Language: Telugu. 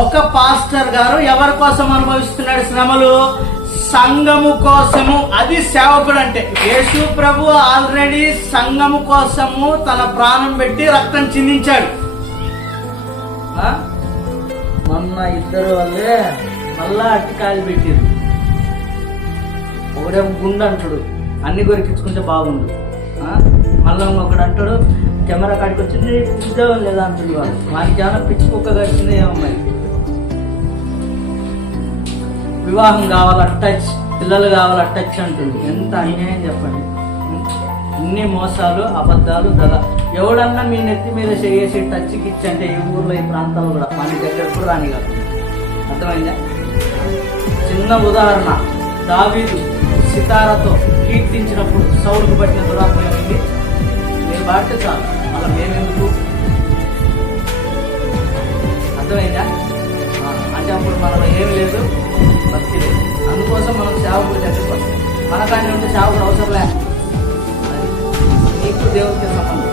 ఒక పాస్టర్ గారు ఎవరి కోసం అనుభవిస్తున్నాడు శ్రమలు? సంఘము కోసము. అది సేవకుడు అంటే. యేసు ప్రభు ఆల్రెడీ సంఘము కోసము తన ప్రాణం పెట్టి రక్తం చిందించాడు. మొన్న ఇద్దరు వాళ్ళే మళ్ళా అట్టికాయలు పెట్టిరు. ఒకడేమో గుండు అంటాడు, అన్ని కొరికించుకుంటే బాగుండు. మళ్ళీ ఇంకొకడు అంటాడు కెమెరా కాడికి వచ్చింది ఉద్యోగం లేదా అంటుంది. వానికి ఏమైనా పిచ్చి కుక్క కట్టింది ఏమో. వివాహం కావాల టచ్, పిల్లలు కావాల టచ్ అంటుంది. ఎంత అన్యాయం చెప్పండి. ఇన్ని మోసాలు, అబద్ధాలు, దగ. ఎవడన్నా మీ నెత్తి మీద చేసి టచ్కి ఇచ్చంటే ఈ ఊర్లో ఈ ప్రాంతాల్లో కూడా మన దగ్గర కూడా రాని కాదు. అర్థమైందా? చిన్న ఉదాహరణ, దావీదు సితారతో కీర్తించినప్పుడు సౌలుకు పట్టిన దురాత్మ ఏంటి? మీరు బాడితే చాలు, అలా మేమెందుకు? అర్థమైందా? అంటే అప్పుడు మనలో ఏం లేదు, భక్తి లేదు. అందుకోసం మనం సేవకుడు దగ్గరికి వస్తాం. మనకాన్ని ఉంటే సేవకుడు అవసరం లే. నీకు దేవుడికి సంబంధం.